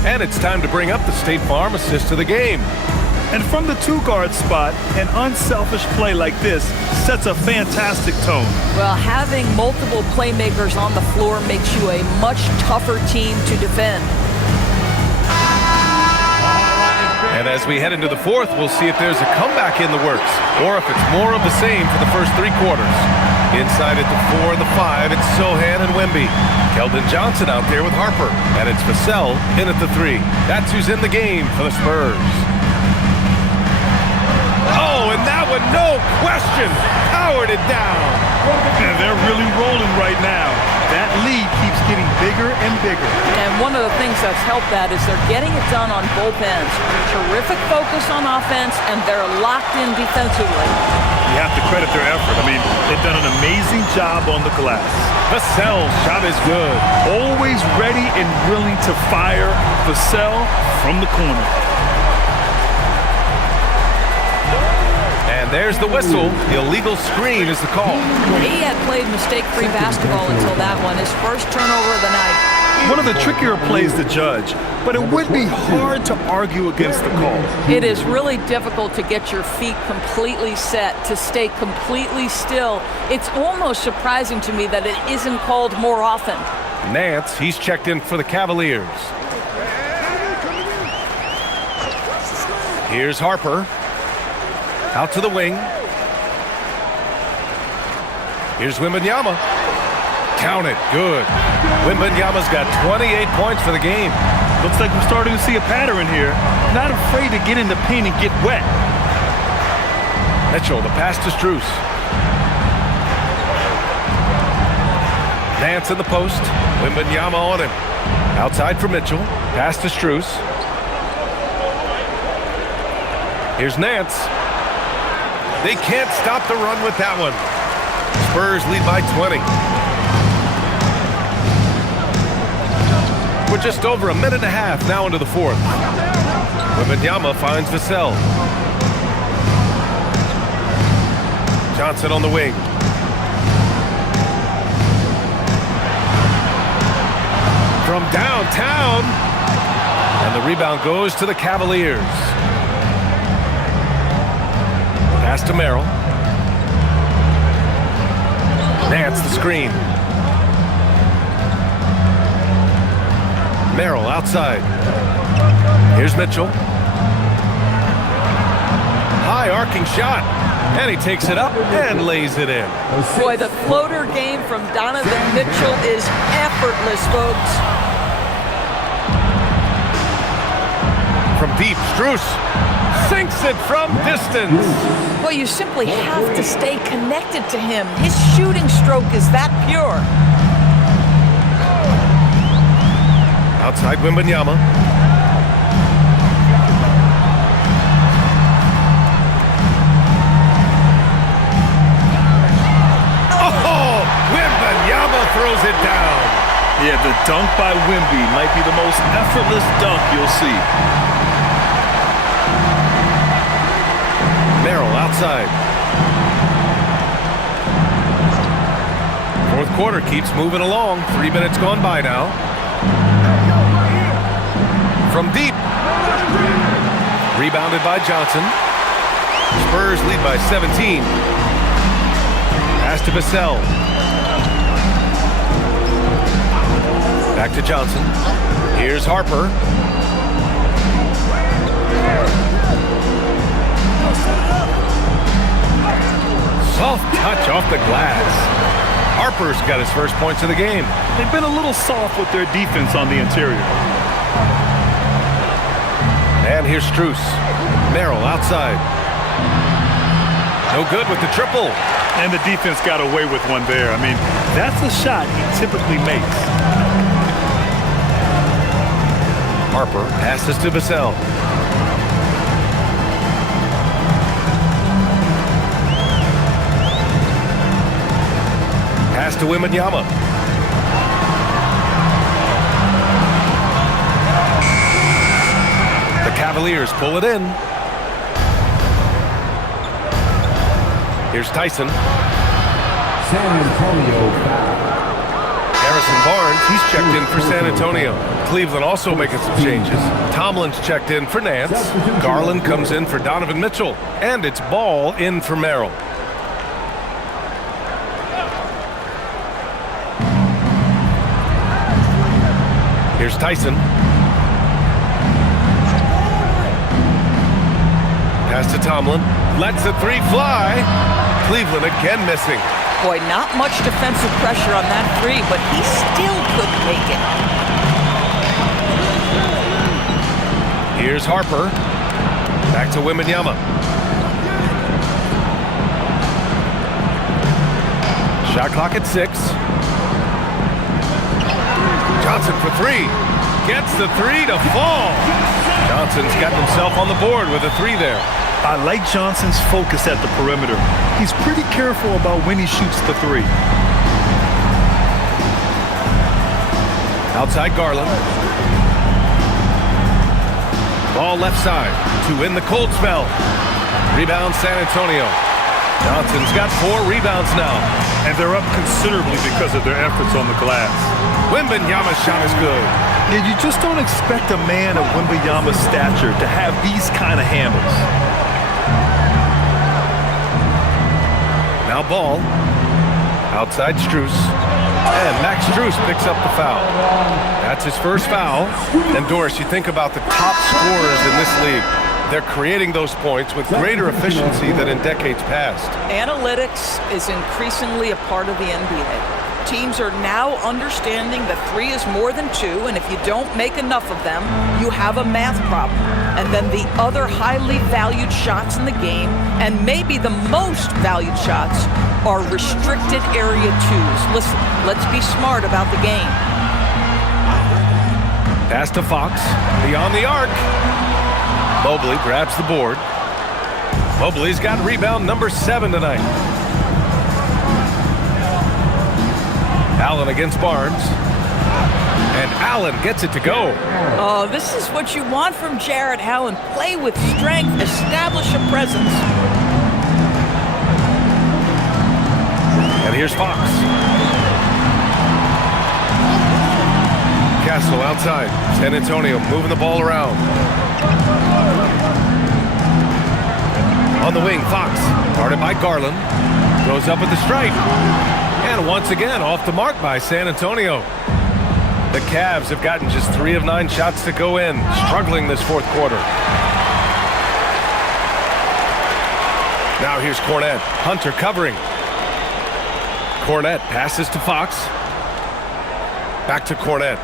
And it's time to bring up the State Farm assist of the game. And from the two-guard spot, an unselfish play like this sets a fantastic tone. Well, having multiple playmakers on the floor makes you a much tougher team to defend. And as we head into the fourth, we'll see if there's a comeback in the works or if it's more of the same for the first three quarters. Inside at the 4 and the 5, it's Sohan and Wemby. Keldon Johnson out there with Harper. And it's Vassell in at the 3. That's who's in the game for the Spurs. Oh, and that one, no question, powered it down. And they're really rolling right now. That lead keeps getting bigger and bigger. And one of the things that's helped that is they're getting it done on both ends. Terrific focus on offense, and they're locked in defensively. You have to credit their effort. I mean, they've done an amazing job on the glass. Vassell's shot is good. Always ready and willing to fire. Vassell from the corner. And there's the whistle. Illegal screen is the call. He had played mistake-free basketball until that one. His first turnover of the night. One of the trickier plays to judge, but it would be hard to argue against the call. It is really difficult to get your feet completely set, to stay completely still. It's almost surprising to me that it isn't called more often. Nance, he's checked in for the Cavaliers. Here's Harper. Out to the wing. Here's Wembanyama. Count it. Good. Wembanyama's got 28 points for the game. Looks like we're starting to see a pattern here. Not afraid to get in the paint and get wet. Mitchell, the pass to Strus. Nance in the post. Wembanyama on him. Outside for Mitchell. Pass to Strus. Here's Nance. They can't stop the run with that one. Spurs lead by 20. We're just over a minute and a half now into the fourth. Wembanyama finds Vassell. Johnson on the wing. From downtown. And the rebound goes to the Cavaliers. Pass to Merrill. Nance the screen. Merrill outside. Here's Mitchell. High arcing shot. And he takes it up and lays it in. Boy, the floater game from Donovan Mitchell is effortless, folks. From deep, Strus sinks it from distance. Well, you simply have to stay connected to him. His shooting stroke is that pure. Outside Wembanyama. Oh, Wembanyama throws it down. Yeah, the dunk by Wemby might be the most effortless dunk you'll see. Merrill outside. Fourth quarter keeps moving along. 3 minutes gone by now. From deep. Rebounded by Johnson. Spurs lead by 17. Pass to Vassell. Back to Johnson. Here's Harper. Soft touch off the glass. Harper's got his first points of the game. They've been a little soft with their defense on the interior. And here's Strus. Merrill outside. No good with the triple. And the defense got away with one there. I mean, that's a shot he typically makes. Harper passes to Vassell. Pass to Wembanyama. The Cavaliers pull it in. Here's Tyson. San Antonio foul. Harrison Barnes, he's checked in for San Antonio. Cleveland also making some changes. Tomlin's checked in for Nance. Garland comes in for Donovan Mitchell. And it's Ball in for Merrill. Here's Tyson. Pass to Tomlin. Lets the three fly. Cleveland again missing. Boy, not much defensive pressure on that three, but he still couldn't make it. Here's Harper. Back to Wembanyama. Shot clock at 6. Johnson for 3. Gets the 3 to fall. Johnson's got himself on the board with a 3 there. I like Johnson's focus at the perimeter. He's pretty careful about when he shoots the 3. Outside Garland. Ball left side to win the cold spell. Rebound San Antonio. Johnson's got 4 rebounds now. And they're up considerably because of their efforts on the glass. Wembanyama's shot is good. Yeah, you just don't expect a man of Wembanyama's stature to have these kind of handles. Now Ball. Outside Strus. And Max Strus picks up the foul. That's his first foul. And Doris, you think about the top scorers in this league. They're creating those points with greater efficiency than in decades past. Analytics is increasingly a part of the NBA. Teams are now understanding that 3 is more than 2, and if you don't make enough of them, you have a math problem. And then the other highly valued shots in the game, and maybe the most valued shots, are restricted area 2s. Listen, let's be smart about the game. Pass to Fox. Beyond the arc. Mobley grabs the board. Mobley's got rebound number 7 tonight. Allen against Barnes. And Allen gets it to go. Oh, this is what you want from Jarrett Allen. Play with strength, establish a presence. And here's Fox. Castle outside. San Antonio moving the ball around. On the wing, Fox. Guarded by Garland. Goes up at the stripe. And once again, off the mark by San Antonio. The Cavs have gotten just 3 of 9 shots to go in, struggling this fourth quarter. Now here's Cornette. Hunter covering. Cornette passes to Fox. Back to Cornette.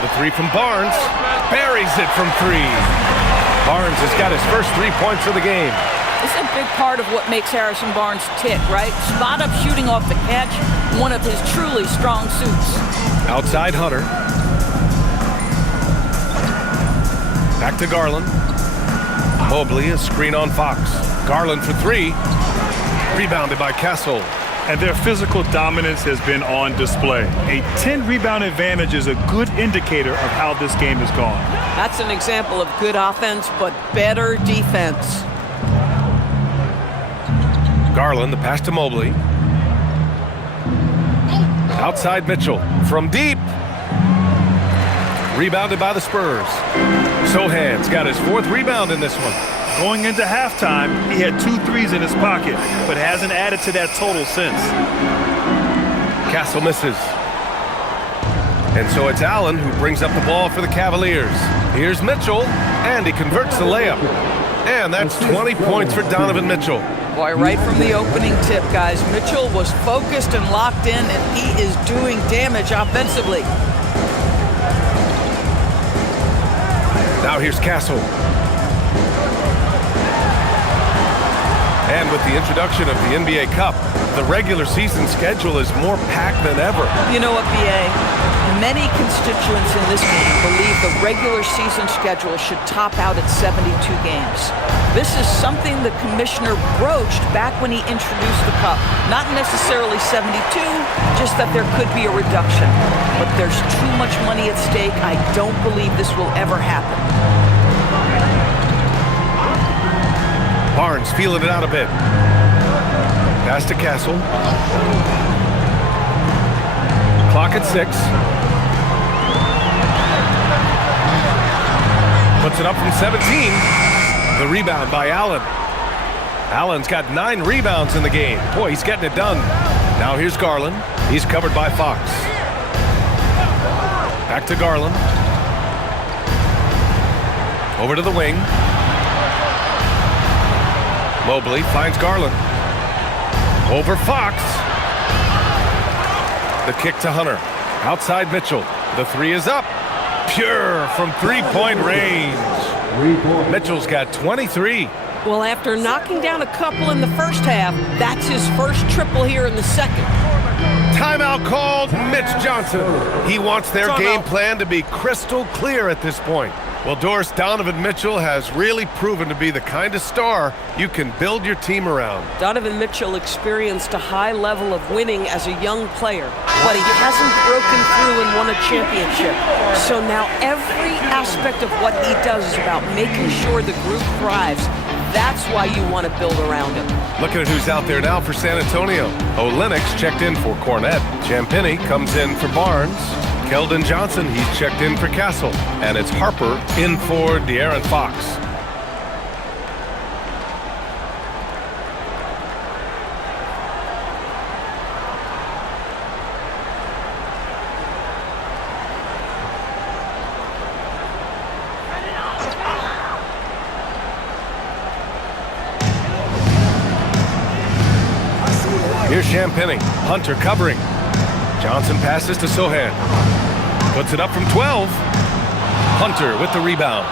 The 3 from Barnes. Buries it from 3. Barnes has got his first 3 points of the game. This is a big part of what makes Harrison Barnes tick, right? Spot up shooting off the catch, one of his truly strong suits. Outside Hunter. Back to Garland. Mobley, a screen on Fox. Garland for 3. Rebounded by Castle. And their physical dominance has been on display. A 10-rebound advantage is a good indicator of how this game has gone. That's an example of good offense, but better defense. Garland, the pass to Mobley. Outside Mitchell. From deep. Rebounded by the Spurs. Sohan's got his 4th rebound in this one. Going into halftime, he had 2 threes in his pocket, but hasn't added to that total since. Castle misses. And so it's Allen who brings up the ball for the Cavaliers. Here's Mitchell, and he converts the layup. And that's 20 points for Donovan Mitchell. Boy, right from the opening tip, guys, Mitchell was focused and locked in, and he is doing damage offensively. Now here's Castle. And with the introduction of the NBA Cup, the regular season schedule is more packed than ever. You know what, BA? Many constituents in this game believe the regular season schedule should top out at 72 games. This is something the commissioner broached back when he introduced the Cup. Not necessarily 72, just that there could be a reduction. But there's too much money at stake. I don't believe this will ever happen. Barnes feeling it out a bit. Pass to Castle. Clock at 6. Puts it up from 17. The rebound by Allen. Allen's got 9 rebounds in the game. Boy, he's getting it done. Now here's Garland. He's covered by Fox. Back to Garland. Over to the wing. Mobley finds Garland. Over Fox. The kick to Hunter. Outside Mitchell. The 3 is up. Pure from three-point range. Mitchell's got 23. Well, after knocking down a couple in the first half, that's his first triple here in the second. Timeout called. Mitch Johnson. He wants their game plan to be crystal clear at this point. Well, Doris, Donovan Mitchell has really proven to be the kind of star you can build your team around. Donovan Mitchell experienced a high level of winning as a young player, but he hasn't broken through and won a championship. So now every aspect of what he does is about making sure the group thrives. That's why you want to build around him. Looking at who's out there now for San Antonio. Lynx checked in for Cornette. Champagny comes in for Barnes. Keldon Johnson, he's checked in for Castle. And it's Harper in for De'Aaron Fox. Here's Champagny. Hunter covering. Johnson passes to Sohan. Puts it up from 12. Hunter with the rebound.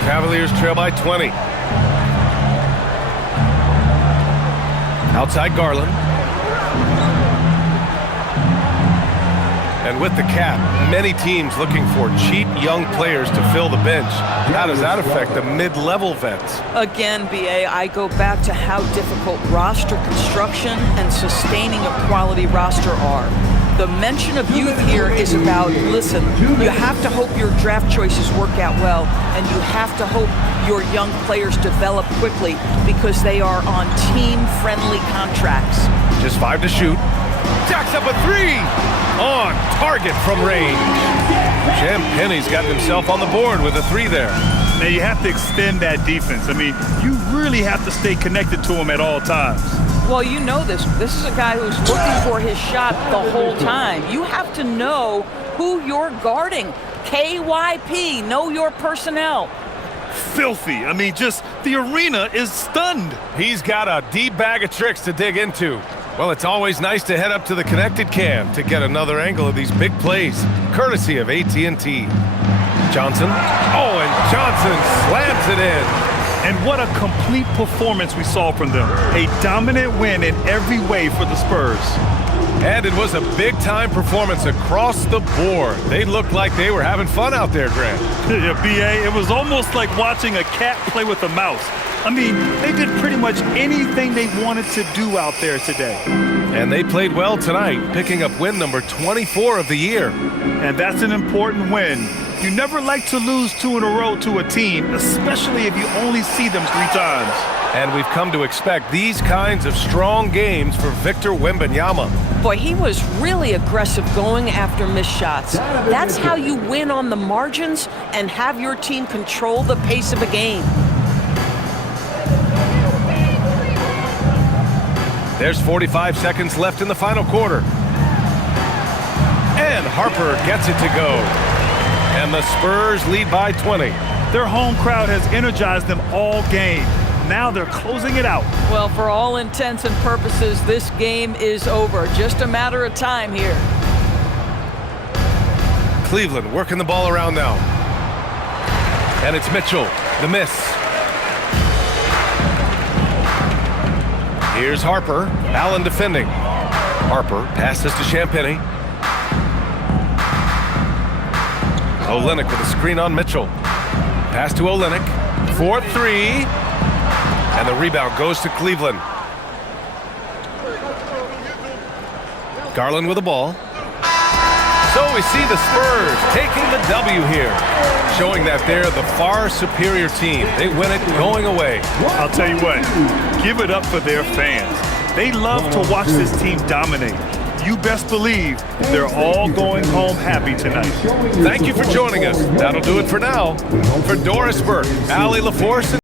Cavaliers trail by 20. Outside Garland. And with the cap, many teams looking for cheap young players to fill the bench. How does that affect the mid-level vets? Again, BA, I go back to how difficult roster construction and sustaining a quality roster are. The mention of youth here is about, listen, you have to hope your draft choices work out well, and you have to hope your young players develop quickly because they are on team-friendly contracts. Just 5 to shoot. Jacks up a 3! On target from range. Champagny's got himself on the board with a 3 there. Now you have to extend that defense. I mean, you really have to stay connected to him at all times. Well, you know this. This is a guy who's looking for his shot the whole time. You have to know who you're guarding. KYP, know your personnel. Filthy. I mean, just the arena is stunned. He's got a deep bag of tricks to dig into. Well, it's always nice to head up to the Connected Cam to get another angle of these big plays, courtesy of AT&T. Johnson. Oh, and Johnson slams it in. And what a complete performance we saw from them. A dominant win in every way for the Spurs. And it was a big-time performance across the board. They looked like they were having fun out there, Grant. Yeah, BA, it was almost like watching a cat play with a mouse. I mean, they did pretty much anything they wanted to do out there today. And they played well tonight, picking up win number 24 of the year. And that's an important win. You never like to lose 2 in a row to a team, especially if you only see them 3 times. And we've come to expect these kinds of strong games for Victor Wembanyama. Boy, he was really aggressive going after missed shots. That's how you win on the margins and have your team control the pace of a game. There's 45 seconds left in the final quarter. And Harper gets it to go. And the Spurs lead by 20. Their home crowd has energized them all game. now they're closing it out. Well, for all intents and purposes, this game is over. Just a matter of time here. Cleveland working the ball around now. And it's Mitchell, the miss. Here's Harper, Allen defending. Harper passes to Champagny. Olynyk with a screen on Mitchell. Pass to Olynyk. 4-3. And the rebound goes to Cleveland. Garland with the ball. So we see the Spurs taking the W here, showing that they're the far superior team. They win it going away. I'll tell you what, give it up for their fans. They love to watch this team dominate. You best believe they're all going home happy tonight. Thank you for joining us. That'll do it for now. For Doris Burke, Allie LaForce, and